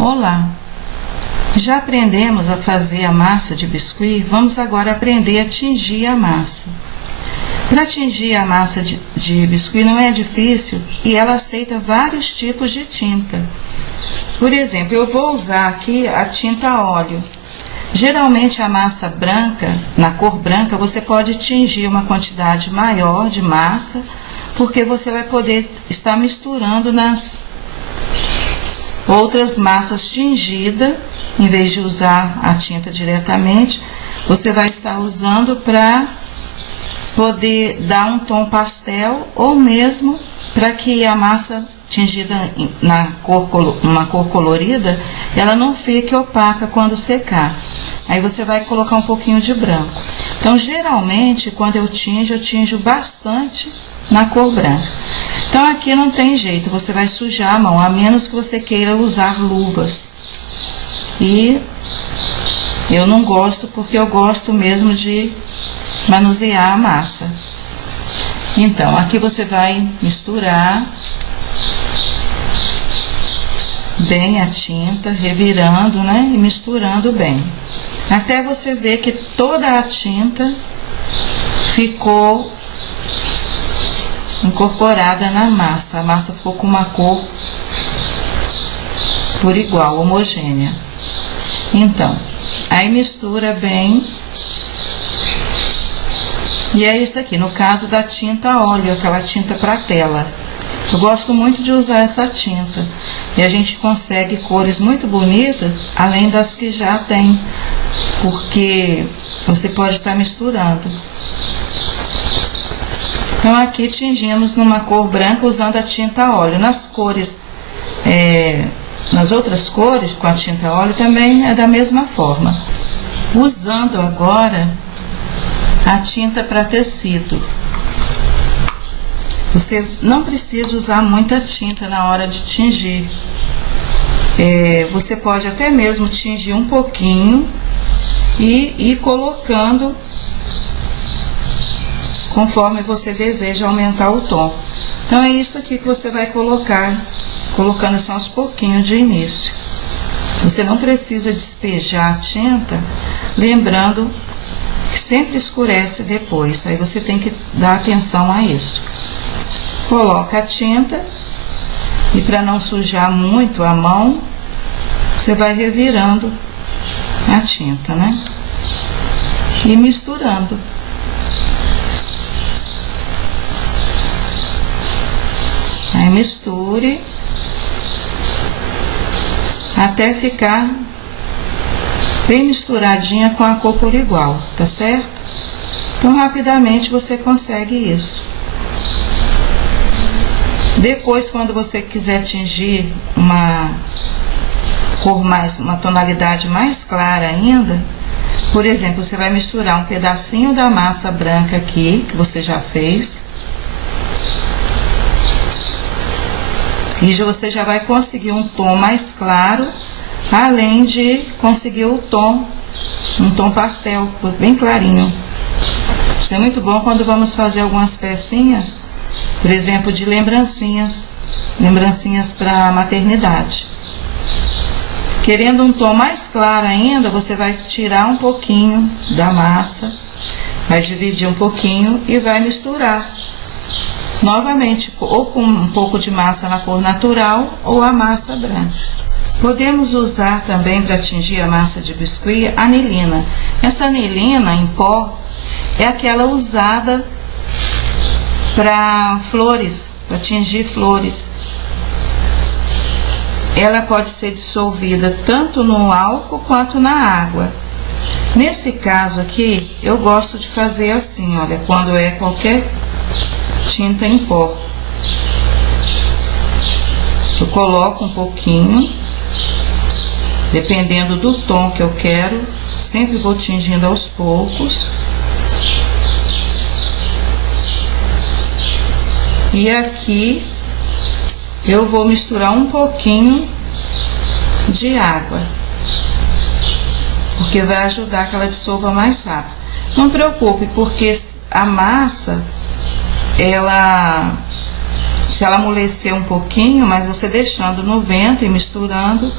Olá! Já aprendemos a fazer a massa de biscuit, vamos agora aprender a tingir a massa. Para tingir a massa de biscuit não é difícil e ela aceita vários tipos de tinta. Por exemplo, eu vou usar aqui a tinta óleo. Geralmente a massa branca, na cor branca, você pode tingir uma quantidade maior de massa, porque você vai poder estar misturando nas outras massas tingidas. Em vez de usar a tinta diretamente, você vai estar usando para poder dar um tom pastel, ou mesmo para que a massa tingida uma cor colorida, ela não fique opaca quando secar. Aí você vai colocar um pouquinho de branco. Então, geralmente, quando eu tinjo bastante na cor branca. Então, aqui não tem jeito, você vai sujar a mão, a menos que você queira usar luvas. E eu não gosto, porque eu gosto mesmo de manusear a massa. Então, aqui você vai misturar bem a tinta, revirando, né? E misturando bem. Até você ver que toda a tinta ficou incorporada na massa. A massa ficou com uma cor por igual, homogênea. Então, aí mistura bem. E é isso aqui, no caso da tinta óleo, aquela tinta para tela. Eu gosto muito de usar essa tinta. E a gente consegue cores muito bonitas, além das que já tem. Porque você pode estar misturando. Então aqui tingimos numa cor branca usando a tinta óleo. Nas cores, nas outras cores com a tinta óleo também é da mesma forma. Usando agora a tinta para tecido. Você não precisa usar muita tinta na hora de tingir. Você pode até mesmo tingir um pouquinho e ir colocando conforme você deseja aumentar o tom. Então é isso aqui que você vai colocando só aos pouquinhos de início. Você não precisa despejar a tinta, lembrando que sempre escurece depois, aí você tem que dar atenção a isso. Coloca a tinta e, para não sujar muito a mão, você vai revirando a tinta, né? E misturando. Aí misture até ficar bem misturadinha com a cor por igual, tá certo? Então rapidamente você consegue isso. Depois, quando você quiser tingir uma tonalidade mais clara ainda, por exemplo, você vai misturar um pedacinho da massa branca aqui, que você já fez, e você já vai conseguir um tom mais claro, além de conseguir um tom pastel, bem clarinho. Isso é muito bom quando vamos fazer algumas pecinhas, por exemplo, de lembrancinhas para maternidade. Querendo um tom mais claro ainda, você vai tirar um pouquinho da massa, vai dividir um pouquinho e vai misturar novamente, ou com um pouco de massa na cor natural ou a massa branca. Podemos usar também para tingir a massa de biscuit anilina. Essa anilina em pó é aquela usada para flores, para tingir flores. Ela pode ser dissolvida tanto no álcool quanto na água. Nesse caso aqui, eu gosto de fazer assim, olha, quando é qualquer tinta em pó. Eu coloco um pouquinho, dependendo do tom que eu quero, sempre vou tingindo aos poucos. E aqui eu vou misturar um pouquinho de água, porque vai ajudar que ela dissolva mais rápido. Não preocupe, porque a massa, se ela amolecer um pouquinho, mas você deixando no vento e misturando,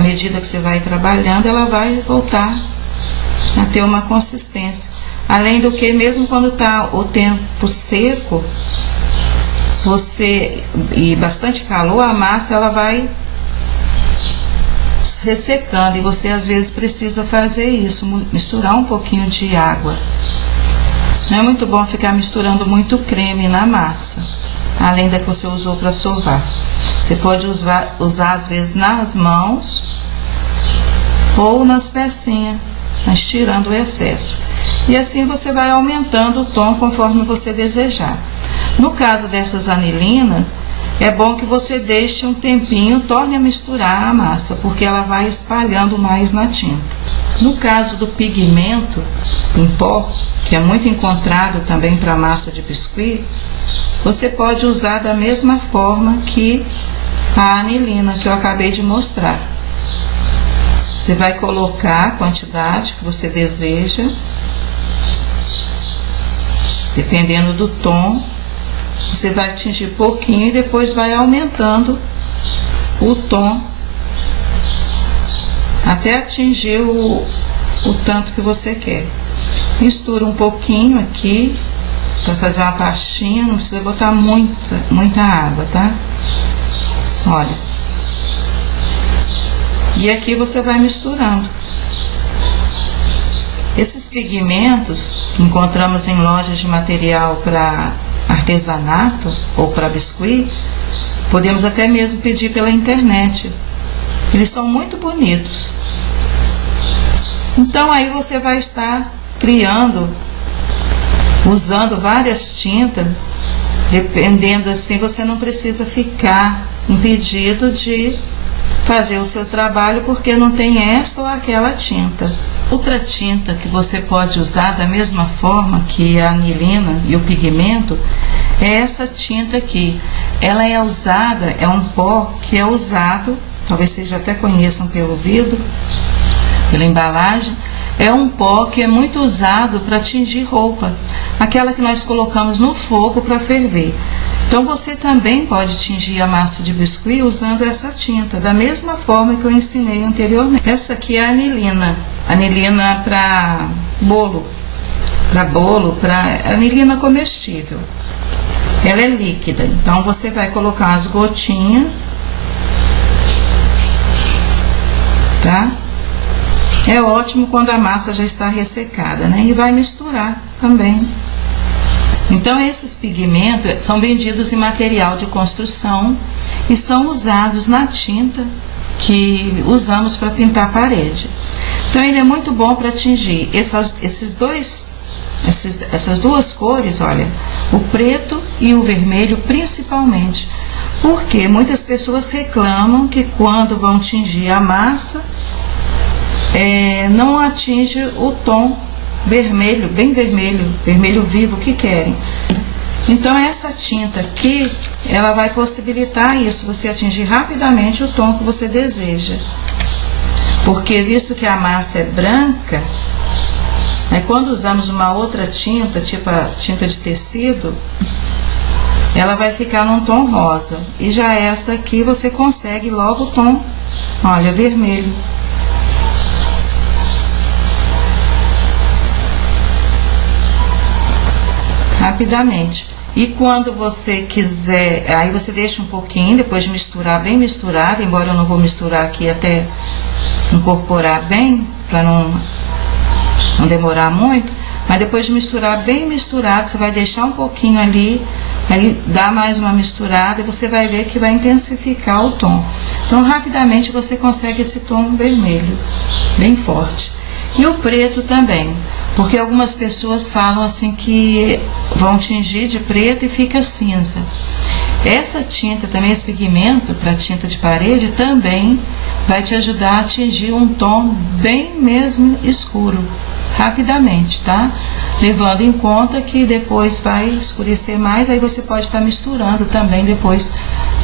à medida que você vai trabalhando, ela vai voltar a ter uma consistência. Além do que, mesmo quando está o tempo seco, e bastante calor, a massa ela vai ressecando, e você às vezes precisa fazer isso, misturar um pouquinho de água. Não é muito bom ficar misturando muito creme na massa, além da que você usou para sovar. Você pode usar às vezes nas mãos ou nas pecinhas, mas tirando o excesso. E assim você vai aumentando o tom conforme você desejar. No caso dessas anilinas, é bom que você deixe um tempinho, torne a misturar a massa, porque ela vai espalhando mais na tinta. No caso do pigmento em pó, que é muito encontrado também para massa de biscuit, você pode usar da mesma forma que a anilina que eu acabei de mostrar. Você vai colocar a quantidade que você deseja, dependendo do tom. Você vai atingir pouquinho e depois vai aumentando o tom até atingir o tanto que você quer. Mistura um pouquinho aqui para fazer uma pastinha, não precisa botar muita água, tá? Olha. E aqui você vai misturando. Esses pigmentos que encontramos em lojas de material para artesanato ou para biscuit, podemos até mesmo pedir pela internet. Eles são muito bonitos. Então aí você vai estar criando, usando várias tintas, dependendo assim, você não precisa ficar impedido de fazer o seu trabalho porque não tem esta ou aquela tinta. Outra tinta que você pode usar da mesma forma que a anilina e o pigmento é essa tinta aqui. Ela é usada, é um pó que é usado, talvez vocês já até conheçam pelo vidro, pela embalagem. É um pó que é muito usado para tingir roupa, aquela que nós colocamos no fogo para ferver. Então você também pode tingir a massa de biscuit usando essa tinta, da mesma forma que eu ensinei anteriormente. Essa aqui é a anilina para bolo, para anilina comestível. Ela é líquida, então você vai colocar as gotinhas, tá? É ótimo quando a massa já está ressecada, né? E vai misturar também. Então esses pigmentos são vendidos em material de construção e são usados na tinta que usamos para pintar a parede. Então ele é muito bom para atingir essas duas cores, olha, o preto e o vermelho principalmente. Porque muitas pessoas reclamam que quando vão tingir a massa, não atinge o tom vermelho, bem vermelho vivo que querem. Então essa tinta aqui, ela vai possibilitar isso, você atingir rapidamente o tom que você deseja. Porque visto que a massa é branca, quando usamos uma outra tinta, tipo a tinta de tecido, ela vai ficar num tom rosa. E já essa aqui você consegue logo o tom, olha, vermelho. Rapidamente. E quando você quiser, aí você deixa um pouquinho, depois de misturar, bem misturado, embora eu não vou misturar aqui até incorporar bem, para não demorar muito, mas depois de misturar bem misturado, você vai deixar um pouquinho ali, aí dá mais uma misturada e você vai ver que vai intensificar o tom. Então rapidamente você consegue esse tom vermelho, bem forte. E o preto também. Porque algumas pessoas falam assim que vão tingir de preto e fica cinza. Essa tinta também, esse pigmento para tinta de parede também vai te ajudar a atingir um tom bem mesmo escuro, rapidamente, tá? Levando em conta que depois vai escurecer mais, aí você pode estar misturando também depois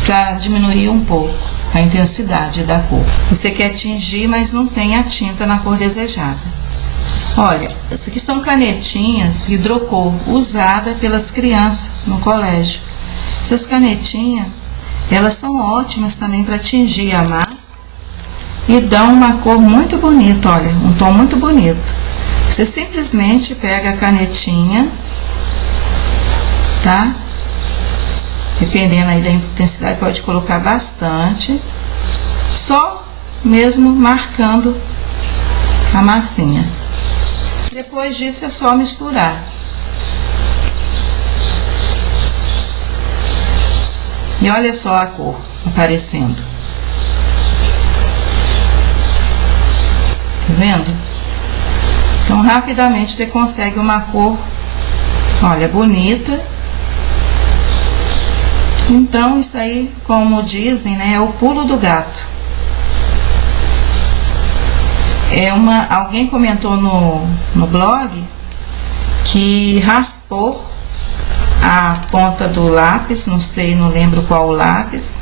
para diminuir um pouco a intensidade da cor. Você quer tingir, mas não tem a tinta na cor desejada. Olha, essas aqui são canetinhas hidrocor, usada pelas crianças no colégio. Essas canetinhas, elas são ótimas também para tingir a massa e dão uma cor muito bonita, olha, um tom muito bonito. Você simplesmente pega a canetinha, tá? Dependendo aí da intensidade, pode colocar bastante, só mesmo marcando a massinha. Depois disso é só misturar. E olha só a cor aparecendo. Tá vendo? Então rapidamente você consegue uma cor, olha, bonita. Então isso aí, como dizem, né, é o pulo do gato. Alguém comentou no blog que raspou a ponta do lápis, não lembro qual lápis.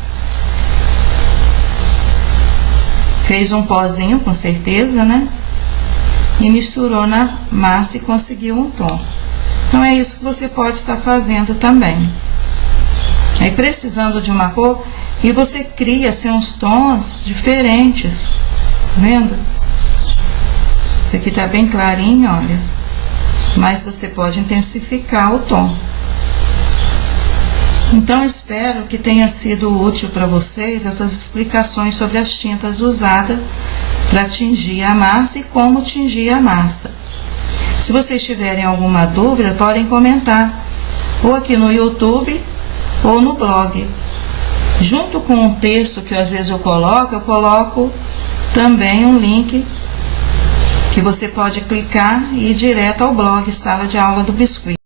Fez um pozinho, com certeza, né? E misturou na massa e conseguiu um tom. Então é isso que você pode estar fazendo também. Aí precisando de uma cor, e você cria assim uns tons diferentes, tá vendo? Esse aqui tá bem clarinho, olha, mas você pode intensificar o tom. Então espero que tenha sido útil para vocês essas explicações sobre as tintas usadas para tingir a massa e como tingir a massa. Se vocês tiverem alguma dúvida, podem comentar, ou aqui no YouTube, ou no blog. Junto com o texto que às vezes eu coloco também um link que você pode clicar e ir direto ao blog Sala de Aula do Biscuit.